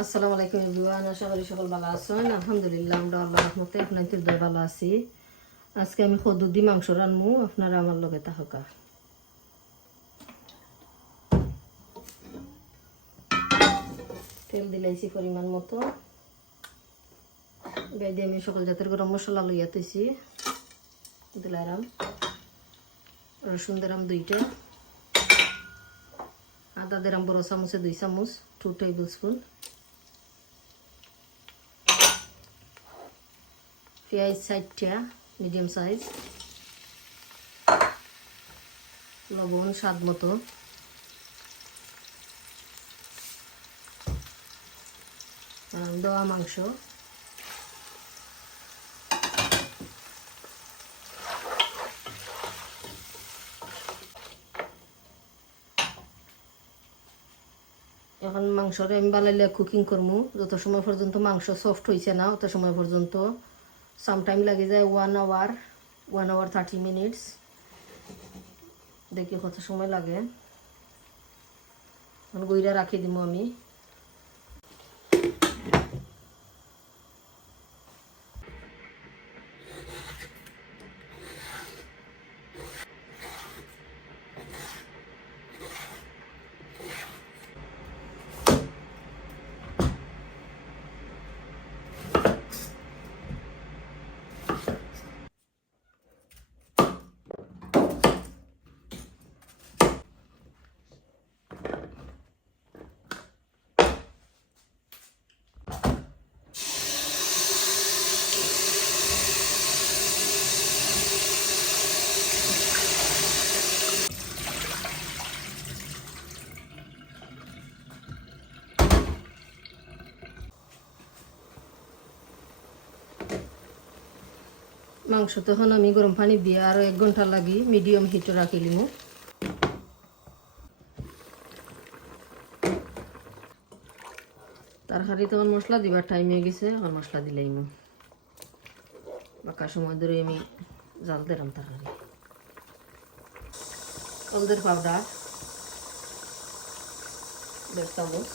আসসালামু আলাইকুম এভরিওয়ান, আশা করি সকল ভালো আছেন। আলহামদুলিল্লাহ আমরা আল্লাহর রহমতে আপনাদের দয় ভালো আছি। আজকে আমি কদ্দু দি মাংস রান্নু, আপনারা আমার লগে থাকা। তেল দিলাইছি পরিমাণ মতো। গাই দিয়ে আমি সকল জাতের গরম মশলা লইয়া তুইছি। দিলাইরাম রসুন দিলাম 2টা, আদা দিলাম বড় চামচে 2 চামচ 2 টেবিল স্পুন, পেঁয়াজ 4টা মিডিয়াম সাইজ, লবণ স্বাদ মতো, দেওয়া মাংস, এখন মাংসরে আমি বালাইলে কুকিং করবো। যত সময় পর্যন্ত মাংস সফট হয়েছে না তত সময় পর্যন্ত সামটাইম লাগে যায় 1 আওয়ার 30 মিনিটস। দেখি কত সময় লাগে। এখন গইরা রাখি দিব আমি। মাংস তখন আমি গরম পানি দিয়ে আরো 1 ঘন্টা লাগি মিডিয়াম হিটে রাখি লিমু। তরকারি তখন মশলা দিবার টাইম হয়ে গেছে, এখন মশলা দিলাইমু। বাকা সময় ধরে আমি জাল দিলাম তরকারি। হলদের পাউডার 1 চামচ,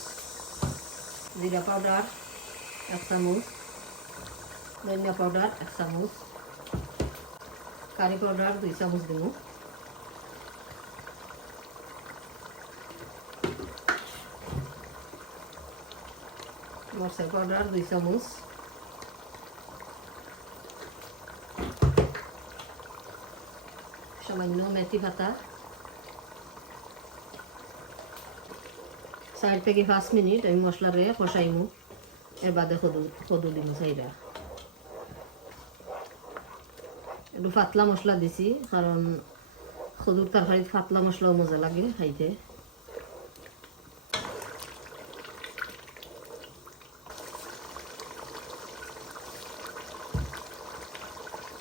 জিরা পাউডার 1 চামচ, ধনিয়া পাউডার 1 চামচ, কারি পাউডার 2 চামচ দিব, মরচার পাউডার 2 চামচ, সামান্য মেথি পাতা। 4 থেকে 5 মিনিট আমি মশলারে কষাইমু। এর বাদে কদু দিমু চাইরা। একটু পাতলা মশলা দিছি কারণ কদুর তরকারি পাতলা মশলাও মজা লাগে খাইতে।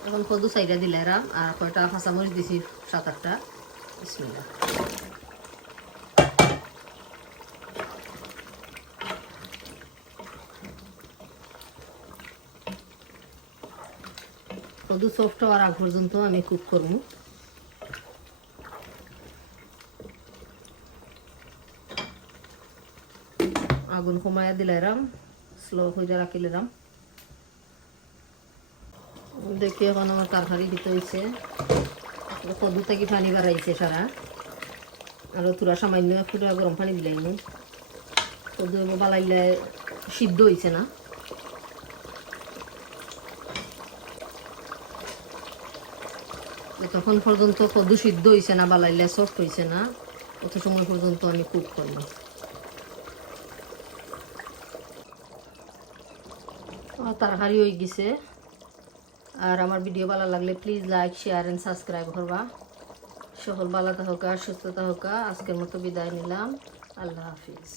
এখন কদু চাইরা দিলাম আর কয়টা কাঁচামরিচ দিছি 7-8টা। বিসমিল্লাহ। কদু সফট হওয়ার আগ পর্যন্ত আমি কুক করব। আগুন কমায়া দিলাম, স্লো হয়ে রাখিলাম। দেখি এখন আমার তরকারি দিতে হয়েছে। কদু থেকে পানি বাড়াইছে সারা, আরো তুরা সামান্য ফুটা গরম পানি দিলাম। কদু বালাইলে সিদ্ধ হয়েছে না। তখন পর্যন্ত কদু সিদ্ধ হয়েছে না, বালাইলে সফট হয়েছে না, অত সময় পর্যন্ত আমি কুক করব। তরকারি হয়ে গেছে। আর আমার ভিডিও ভালো লাগলে please like share and subscribe করবা। সকল ভালো থাকা সুস্থ থাকা। আজকের মতো বিদায় নিলাম। আল্লাহ হাফিজ।